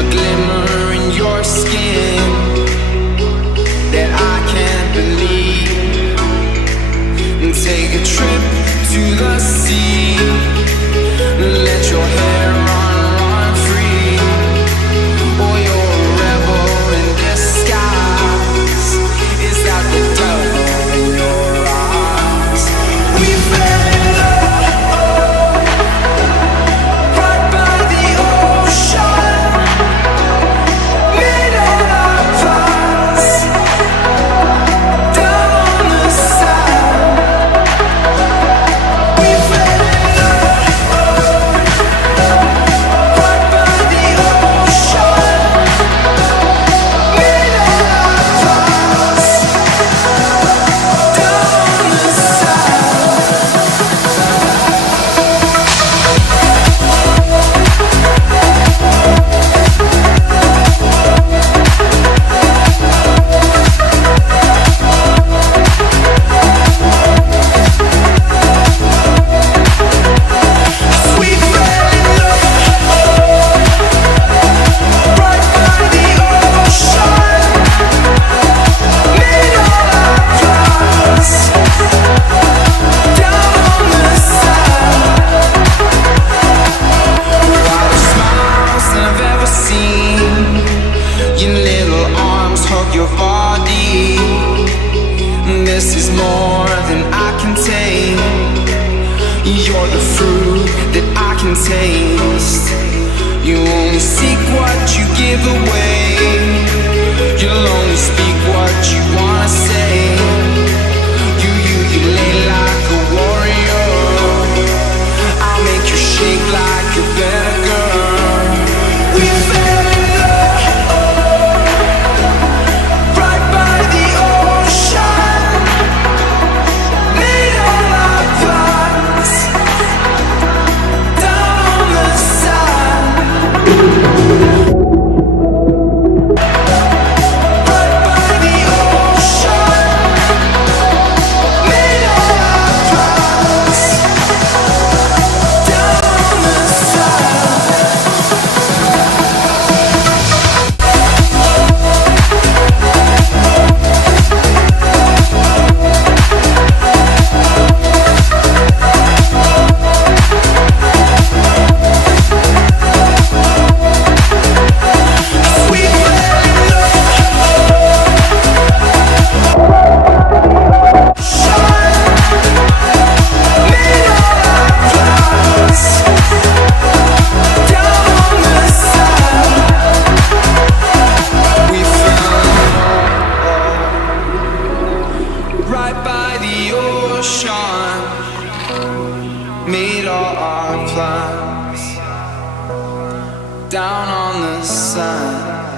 a glimmer in your skin that I can't believe. And take a trip to the sea, let your hair run free. Or you're a rebel in disguise. Is that the devil in your eyes? We fell in love right by the ocean, made all our plans down on the sand. We fell in love right by the ocean, made all our plans down on the sand. We fell in love right by the ocean, made all our plans down on the sand. Proudest smiles that I've ever seen. Your little arms hug your body. This is more than I can take. You're the fruit that I can taste. You only seek what you give away. You'll only speak what you wanna say. You lay like a warrior. I'll make you shake like a better girl. We fell in love right by the ocean, made all our plans down on the sand. Right by the ocean, made all our plans down on the sand. We fell in love made all our plans down on the sand. We fell right by the ocean, made all our plans down on the sand.